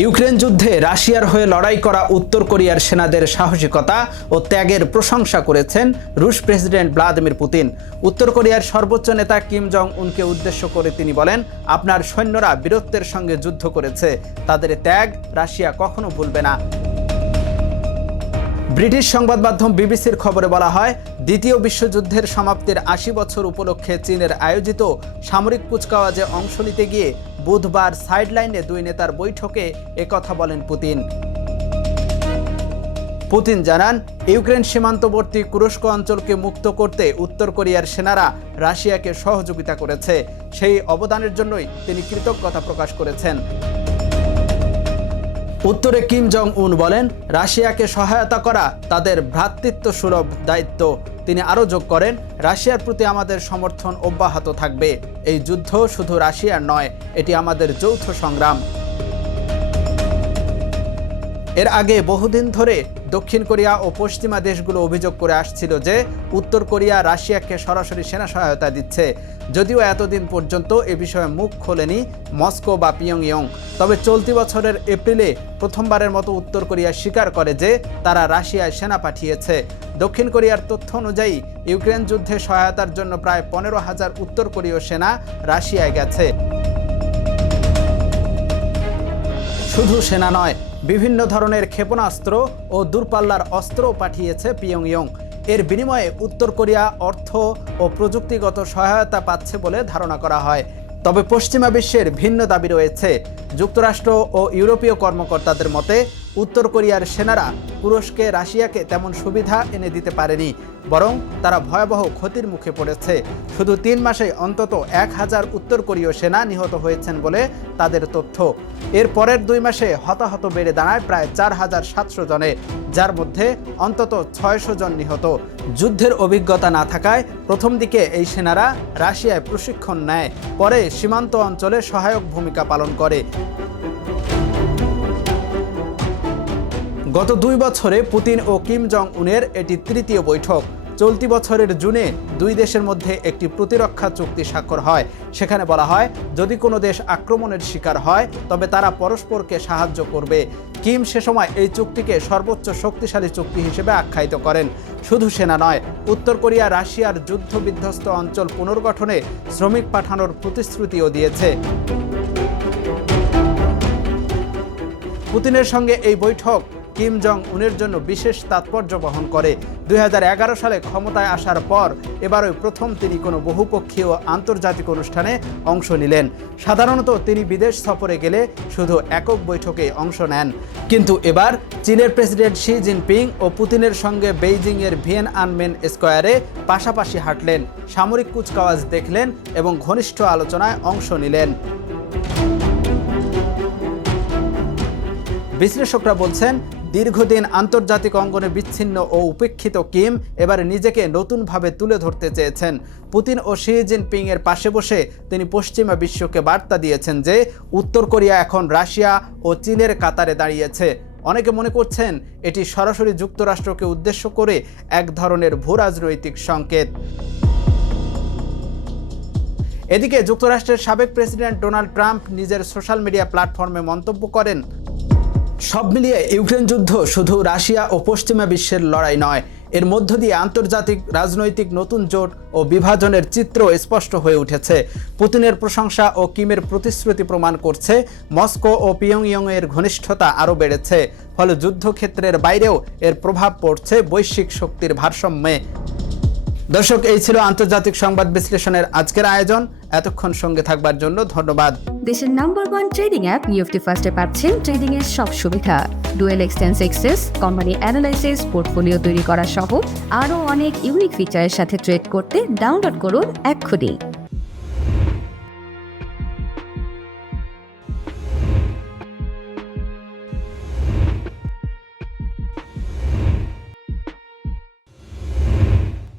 Ukraine যুদ্ধে রাশিয়ার হয়ে লড়াই করা উত্তর কোরিয়ার সেনাদের সাহসিকতা ও ত্যাগের প্রশংসা করেছেন রুশ প্রেসিডেন্ট ভ্লাদিমির পুতিন। উত্তর কোরিয়ার সর্বোচ্চ নেতা কিম জং উনকে উদ্দেশ্য করে তিনি বলেন, আপনার সৈন্যরা বীরত্বের সঙ্গে যুদ্ধ করেছে। তাদের ত্যাগ রাশিয়া কখনো ভুলবে না। ব্রিটিশ সংবাদ মাধ্যম বিবিসির খবরে বলা হয়, দ্বিতীয় বিশ্বযুদ্ধের সমাপ্তির আশি বছর উপলক্ষে চীনের আয়োজিত সামরিক কুচকাওয়াজে অংশ নিতে গিয়ে বুধবার সাইডলাইনে দুই নেতার বৈঠকে একথা বলেন পুতিন। পুতিন জানান, ইউক্রেন সীমান্তবর্তী কুরস্ক অঞ্চলকে মুক্ত করতে উত্তর কোরিয়ার সেনারা রাশিয়াকে সহযোগিতা করেছে। সেই অবদানের জন্যই তিনি কৃতজ্ঞতা প্রকাশ করেছেন। উত্তরে কিম জং উন বলেন, রাশিয়াকে সহায়তা করা তাদের ভ্রাতৃত্ব সুলভ দায়িত্ব। তিনি আরও যোগ করেন, রাশিয়ার প্রতি আমাদের সমর্থন অব্যাহত থাকবে। এই যুদ্ধ শুধু রাশিয়ার নয়, এটি আমাদের যৌথ সংগ্রাম। এর আগে বহুদিন ধরে দক্ষিণ কোরিয়া ও পশ্চিমা দেশগুলো অভিযোগ করে আসছিল যে উত্তর কোরিয়া রাশিয়াকে সরাসরি সেনা সহায়তা দিচ্ছে। যদিও এতদিন পর্যন্ত এ বিষয়ে মুখ খোলেনি মস্কো বা পিয়ংইয়ং। তবে চলতি বছরের এপ্রিলে প্রথমবারের মতো উত্তর কোরিয়া স্বীকার করে যে তারা রাশিয়ায় সেনা পাঠিয়েছে। দক্ষিণ কোরিয়ার তথ্য অনুযায়ী, ইউক্রেন যুদ্ধে সহায়তার জন্য প্রায় পনেরো হাজার উত্তর কোরীয় সেনা রাশিয়ায় গেছে। শুধু সেনা নয় বিভিন্ন ধরনের ক্ষেপণাস্ত্র ও দূরপাল্লার অস্ত্র পাঠিয়েছে পিয়ংইয়ং। এর বিনিময়ে উত্তর কোরিয়া অর্থ ও প্রযুক্তিগত সহায়তা পাচ্ছে বলে ধারণা করা হয়। তবে পশ্চিমা বিশ্বের ভিন্ন দাবি রয়েছে। যুক্তরাষ্ট্র ও ইউরোপীয় কর্মকর্তাদের মতে উত্তর কোরিয়ার সেনারা তুরস্কে রাশিয়াকে তেমন সুবিধা এনে দিতে পারেনি, বরং তারা ভয়াবহ ক্ষতির মুখে পড়েছে। শুধু তিন মাসে অন্তত এক হাজার উত্তর কোরীয় সেনা নিহত হয়েছেন বলে তাদের তথ্য। এর পরের দুই মাসে হতাহত বেড়ে দাঁড়ায় প্রায় চার হাজার সাতশো জনে, যার মধ্যে অন্তত ছয়শো জন নিহত। যুদ্ধের অভিজ্ঞতা না থাকায় প্রথম দিকে এই সেনারা রাশিয়ায় প্রশিক্ষণ নেয়, পরে সীমান্ত অঞ্চলে সহায়ক ভূমিকা পালন করে। গত দুই বছরে পুতিন ও কিম জং উনের এটি তৃতীয় বৈঠক। চলতি বছরের জুনে দুই দেশের মধ্যে একটি প্রতিরক্ষা চুক্তি স্বাক্ষর হয়। সেখানে বলা হয়, যদি কোনো দেশ আক্রমণের শিকার হয়, তবে তারা পরস্পরকে সাহায্য করবে। কিম সে সময় এই চুক্তিকে সর্বোচ্চ শক্তিশালী চুক্তি হিসেবে আখ্যায়িত করেন। শুধু সেনা নয়, উত্তর কোরিয়া, রাশিয়ার যুদ্ধ বিধ্বস্ত অঞ্চল পুনর্গঠনে শ্রমিক পাঠানোর প্রতিশ্রুতিও দিয়েছে। পুতিনের সঙ্গে এই বৈঠক কিম জং উনের জন্য বিশেষ তাৎপর্য বহন করে। দুই হাজার এগারো সালে ক্ষমতায় আসার পর এবারই প্রথম তিনি কোনো বহুপক্ষীয় আন্তর্জাতিক অনুষ্ঠানে অংশ নিলেন। সাধারণত তিনি বিদেশ সফরে গেলে শুধু একক বৈঠকে অংশ নেন। কিন্তু এবার চীনের প্রেসিডেন্ট শি জিনপিং ও পুতিনের সঙ্গে বেইজিংয়ের ভিয়েন আনমেন স্কোয়ারে পাশাপাশি হাঁটলেন। সামরিক কুচকাওয়াজ দেখলেন এবং ঘনিষ্ঠ আলোচনায় অংশ নিলেন। বিশ্লেষকরা বলছেন দীর্ঘদিন আন্তর্জাতিক অঙ্গনে বিচ্ছিন্ন ও উপেক্ষিত কিম এবারে নিজেকে নতুনভাবে তুলে ধরতে চেয়েছেন। পুতিন ও শি জিনপিং এর পাশে বসে তিনি পশ্চিমা বিশ্বকে বার্তা দিয়েছেন যে, উত্তর কোরিয়া এখন রাশিয়া ও চীনের কাতারে দাঁড়িয়েছে। অনেকে মনে করছেন এটি সরাসরি যুক্তরাষ্ট্রকে উদ্দেশ্য করে এক ধরনের ভূ রাজনৈতিক সংকেত। এদিকে যুক্তরাষ্ট্রের সাবেক প্রেসিডেন্ট ডোনাল্ড ট্রাম্প নিজের সোশ্যাল মিডিয়া প্ল্যাটফর্মে মন্তব্য করেন সব মিলিয়ে ইউক্রেন যুদ্ধ শুধু রাশিয়া ও পশ্চিমা বিশ্বের লড়াই নয়, এর মধ্য দিয়ে আন্তর্জাতিক, রাজনৈতিক নতুন জোট ও বিভাজনের চিত্র স্পষ্ট হয়ে উঠেছে। পুতিনের প্রশংসা ও কিমের প্রতিশ্রুতি প্রমাণ করছে, মস্কো ও পিয়ংইয়ং এর ঘনিষ্ঠতা আরও বেড়েছে, ফলে যুদ্ধক্ষেত্রের বাইরেও এর প্রভাব পড়ছে বৈশ্বিক শক্তির ভারসাম্যে। দর্শক, এই ছিল আন্তর্জাতিক সংবাদ বিশ্লেষণের আজকের আয়োজন। এতক্ষণ সঙ্গে থাকবার জন্য ধন্যবাদ। দেশের নাম্বার ওয়ান ট্রেডিং অ্যাপ নিউফটি ফার্স্টে পাচ্ছেন ট্রেডিং এর সব সুবিধা। Dual এক্সটেন্স access company analysis portfolio তৈরি করা সহ আরও অনেক ইউনিক ফিচারের সাথে ট্রেড করতে ডাউনলোড করুন এক্ষুনি।